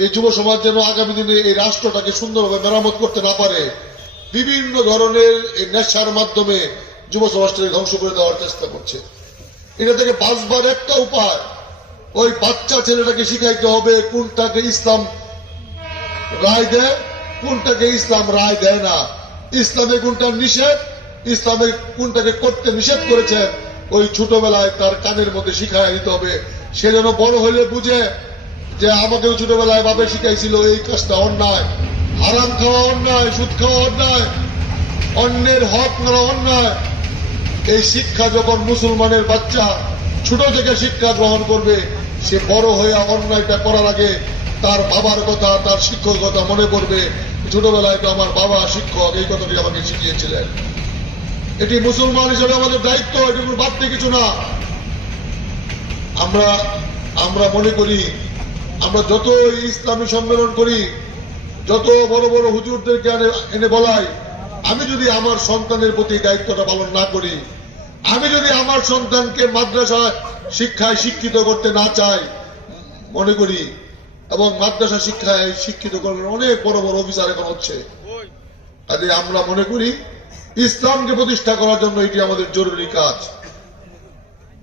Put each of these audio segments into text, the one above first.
এই যুব সমাজ যেন আগামী দিনে এই রাষ্ট্রটাকে সুন্দরভাবে মেরামত করতে না পারে, বিভিন্ন ধরনের এই নেশার মাধ্যমে যুব সমাজটাকে ধ্বংস করে দেওয়ার চেষ্টা করছে। এটা থেকে বাঁচবার একটা উপায়, ওই বাচ্চা ছেলেটাকে শিখাইতে হবে কোনটাকে ইসলাম রায় দেয়, কোনটাকে ইসলাম রায় দেয় না, ইসলামে কোনটা নিষেধ, ইসলামে কোনটাকে করতে নিষেধ করেছে, ওই ছোটবেলায় তার কানের মধ্যে শিখাই দিতে হবে। সে যেন বড় হলে বুঝে যে আমাকেও ছোটবেলায় বাবা শিখাইছিল এই কাজটা অন্যায়, হারাম খাওয়া অন্যায়, সুদ খাওয়া অন্যায়, অন্যের হক নেওয়া অন্যায়। এই শিক্ষা যখন মুসলমানের বাচ্চা ছোট থেকে শিক্ষা গ্রহণ করবে, সে বড় হয়ে অন্যায়টা করার আগে তার বাবার কথা, তার শিক্ষক কথা মনে করবে, ছোটবেলায় তো আমার বাবা শিক্ষক এই কথাটি আমাকে শিখিয়েছিলেন। এটি মুসলমান হিসেবে আমাদের দায়িত্ব, এটি কোনো বাড়তি কিছু না। আমরা মনে করি আমরা যত ইসলামী সম্মেলন করি, যত বড় বড় হুজুরদেরকে এনে বলাই, আমি যদি আমার সন্তানের প্রতি দায়িত্বটা পালন না করি, আমি যদি আমার সন্তানকে মাদ্রাসা শিক্ষায় শিক্ষিত করতে না চাই, মনে করি, এবং মাদ্রাসা শিক্ষায় শিক্ষিত করবেন অনেক বড় বড় অফিসার এখন হচ্ছে, কাজে আমরা মনে করি ইসলামকে প্রতিষ্ঠা করার জন্য এটি আমাদের জরুরি কাজ।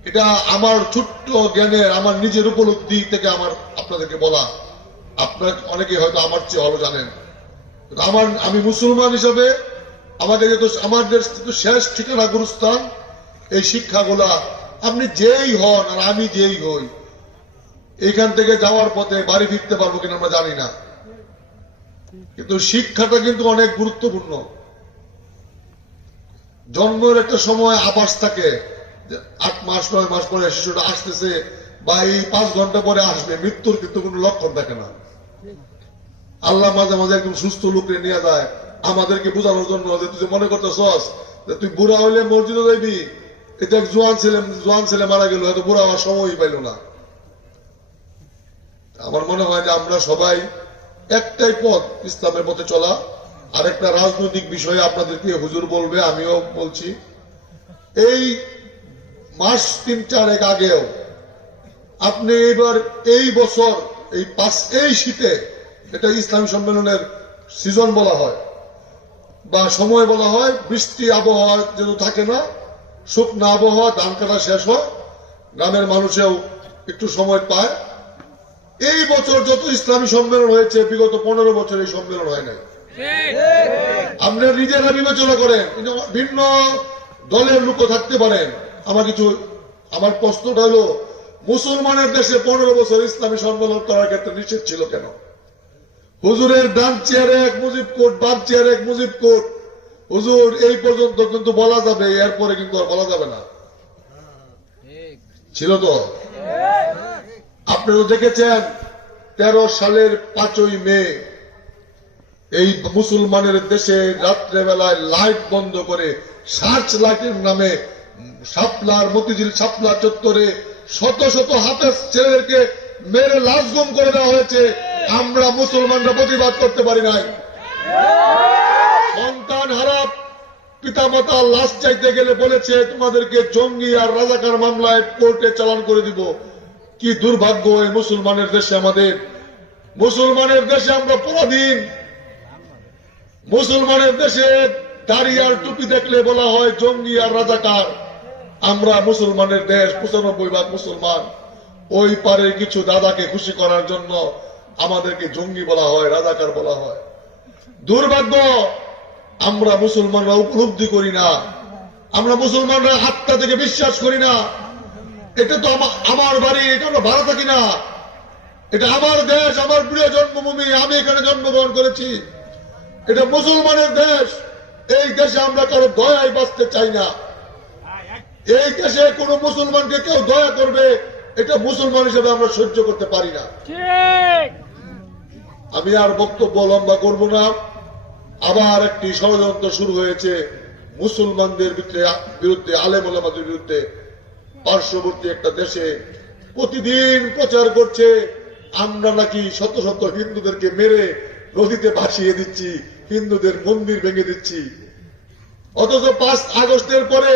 এটা আমার ছোট্ট জ্ঞানের, আমার নিজের উপলব্ধি থেকে আমার আপনাদেরকে বলা। আপনার অনেকে হয়তো আমার চেয়ে ভালো জানেন। আমি মুসলমান হিসাবে আমাদের শেষ ঠিকানা গুরুস্থান এই শিক্ষাগুলা। আপনি যেই হন আর আমি যেই হই, এইখান থেকে যাওয়ার পথে বাড়ি ফিরতে পারবো কিনা আমরা জানি না, কিন্তু শিক্ষাটা কিন্তু অনেক গুরুত্বপূর্ণ। জন্মের একটা সময় আভাস থাকে, 8 মাস 9 মাস পরে শিশুটা আসতেছে বা এই 5 ঘন্টা পরে আসবে, মৃত্যুর কিন্তু কোনো লক্ষণ থাকে না। আল্লাহ মাঝে মাঝে একদম সুস্থ লোককে নিয়ে যায় আমাদেরকে বোঝানোর জন্য, যে তুই মনে করতেছস যে তুই বুড়া হইলে মসজিদে যাইবি, এটা জোয়ান ছেলে মারা গেল, হয়তো বুড়া হওয়ার সময়ই পাইল না। আমার মনে হয় যে আমরা সবাই একটাই পথ, ইসলামের পথে চলা। আর একটা রাজনৈতিক বিষয়ে আপনাদেরকে হুজুর বলবে, আমিও বলছি, এই মাস 3-4 আগেও আপনি এবার এই বছর এই শীতে, এটা ইসলামী সম্মেলনের সিজন বলা হয় বা সময় বলা হয়, বৃষ্টি আবহাওয়া যেন থাকে না, শুকনো আবহাওয়া, ধান কাটা শেষ হয়, গ্রামের মানুষেও একটু সময় পায়। এই বছর যত ইসলামী সম্মেলন হয়েছে, বিগত 15 বছর এই সম্মেলন হয় নাই। আপনারা নিজেরা বিবেচনা করেন, ভিন্ন দলের লোক থাকতে পারেন। আমার প্রশ্নটা হলো, মুসলমানের দেশে 15 বছর ইসলামী সম্মেলন করার ক্ষেত্রে নিষেধ ছিল কেন? হুজুরের ডান চেয়ারে এক মুজিব কোট, বাম চেয়ারে এক মুজিব কোট। হুজুর এই পর্যন্ত কিন্তু বলা যাবে, এরপরে কিন্তু আর বলা যাবে না, ছিল তো? আপনারা দেখেছেন 13 সালের 5ই মে এই মুসলমানের দেশে রাত্রেবেলায় লাইট বন্ধ করে সার্চ লাইটের নামে মতিঝিল শাপলা চত্বরে শত শত হাফেজ ছেলেদেরকে মেরে লাশ গুম করে দেওয়া হয়েছে। আমরা মুসলমানরা প্রতিবাদ করতে পারি নাই। সন্তান হারা পিতামাতা লাশ চাইতে গেলে বলেছে তোমাদেরকে জঙ্গি আর রাজাকার মামলায় কোর্টে চালান করে দিব। কি দুর্ভাগ্য এই মুসলমানের দেশে, আমাদের মুসলমানের দেশে আমরা পরাধীন। মুসলমানের দেশে দাড়ি আর টুপি দেখলে বলা হয় জঙ্গি আর রাজাকার। আমরা মুসলমানের দেশ, 95% মুসলমান। ওই পারে কিছু দাদাকে খুশি করার জন্য আমাদেরকে জঙ্গি বলা হয়, রাজাকার বলা হয়। দুর্ভাগ্য, আমরা মুসলমানরা উপলব্ধি করি না, আমরা মুসলমানরা আত্মা থেকে বিশ্বাস করি না। এটা তো আমার বাড়ি, এটা আমরা ভাড়া থাকি না, এটা আমার দেশ, আমার প্রিয় জন্মভূমি, আমি এখানে জন্মগ্রহণ করেছি। এটা মুসলমানের দেশ। এই দেশে আমরা কারো দয়ায় বাঁচতে চাই না। এই দেশে কোন মুসলমানকে কেউ দয়া করবে, এটা মুসলমান হিসেবে আমরা সহ্য করতে পারি না। আমি আর বক্তব্য লম্বা করব না। আবার একটি ষড়যন্ত্র শুরু হয়েছে মুসলমানদের বিরুদ্ধে, আলেম ওলামাদের বিরুদ্ধে। পার্শ্ববর্তী একটা দেশে প্রতিদিন প্রচার করছে আমরা নাকি শত শত হিন্দুদেরকে মেরে নদীতে ভাসিয়ে দিচ্ছি, হিন্দুদের মন্দির ভেঙে দিচ্ছি। অথচ 5 আগস্টের পরে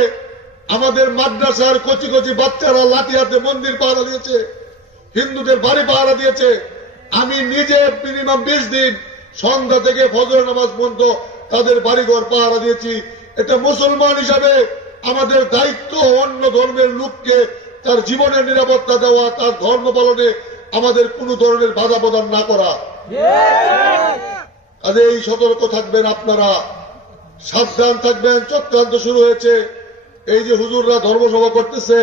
আমাদের মাদ্রাসার কচি কচি বাচ্চারা লাঠি হাতে মন্দির পাহারা দিয়েছে, হিন্দুদের বাড়ি পাহারা দিয়েছে। আমি নিজে মিনিমাম 20 দিন সন্ধ্যা থেকে ফজরের নামাজ পর্যন্ত তাদের বাড়িঘর পাহারা দিয়েছি। এটা মুসলমান হিসাবে আমাদের দায়িত্ব অন্য ধর্মের লোককে তার জীবনের নিরাপত্তা দেওয়া, তার ধর্ম পালনে আমাদের কোনো ধরনের বাধা প্রদান না করা। কাজে এই সতর্ক থাকবেন, আপনারা সাবধান থাকবেন। চক্রান্ত শুরু হয়েছে। এই যে হুজুররা ধর্মসভা করতেছে,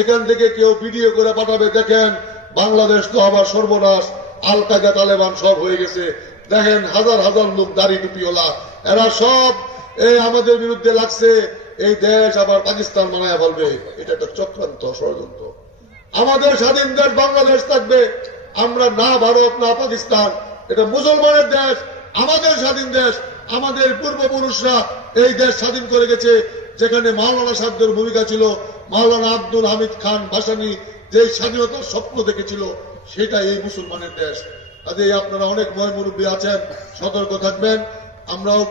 এখান থেকে কেউ ভিডিও করে পাঠাবে, দেখেন বাংলাদেশ তো আবার সর্বনাশ, আল কায়দা তালেবান সব হয়ে গেছে, দেখেন হাজার হাজার লোক দাড়ি টুপিওয়ালা, এরা সব আমাদের বিরুদ্ধে লাগছে, এই দেশ আবার পাকিস্তান বানায় ফেলবে। এটা একটা চক্রান্ত, ষড়যন্ত্র। আমাদের স্বাধীন দেশ বাংলাদেশ থাকবে, আমরা না ভারত না পাকিস্তান, এটা মুসলমানের দেশ, আমাদের স্বাধীন দেশ। আমাদের পূর্বপুরুষরা এই দেশ স্বাধীন করে গেছে, যেখানে মাওলানা সাহেবদের ভূমিকা ছিল। মাওলানা আব্দুল হামিদ খান ভাসানী যে স্বাধীনতার স্বপ্ন দেখেছিল, সেটা এই মুসলমানের দেশ। কাজে আপনারা অনেক মুরব্বী আছেন, সতর্ক থাকবেন, আমরাও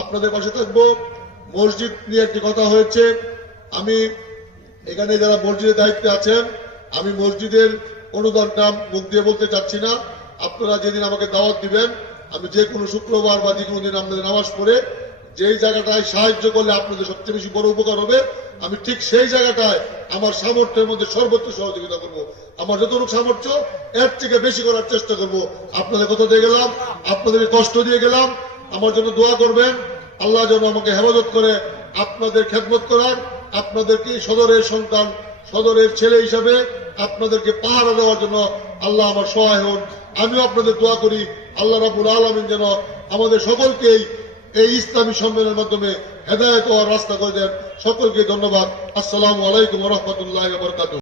আপনাদের পাশে থাকবো। মসজিদ নিয়ে একটি কথা হয়েছে, আমি এখানে যারা মসজিদের দায়িত্বে আছেন, আমি মসজিদের অনুদানটা মুখ দিয়ে বলতে চাচ্ছি না। আপনারা যেদিন আমাকে দাওয়াত দিবেন, আমি যে কোনো শুক্রবার বা যে কোনো দিন আপনাদের নামাজ পড়ে যেই জায়গাটায় সাহায্য করলে আপনাদের সবচেয়ে বেশি বড় উপকার হবে, আমি ঠিক সেই জায়গাটায় আমার সামর্থ্যের মধ্যে সর্বোচ্চ সহযোগিতা করব। আমার যতটুকু সামর্থ্য এর থেকে বেশি করার চেষ্টা করব। আপনাদের কথা দিয়ে গেলাম, আপনাদের কষ্ট দিয়ে গেলাম, আমার জন্য দোয়া করবেন। আল্লাহ যেন আমাকে হেফাজত করে আপনাদের খেদমত করার, আপনাদেরকে সদরের সন্তান, সদরের ছেলে হিসাবে আপনাদেরকে পাহারা দেওয়ার জন্য আল্লাহ আমার সহায় হন। আমিও আপনাদের দোয়া করি, আল্লাহ রাব্বুল আলামিন যেন আমাদের সকলকেই এই ইসলামী সম্মেলনের মাধ্যমে হেদায়েত হওয়ার রাস্তা করে দেন। সকলকে ধন্যবাদ। আসসালামু আলাইকুম ওয়া রাহমাতুল্লাহি ওয়া বারাকাতুহু।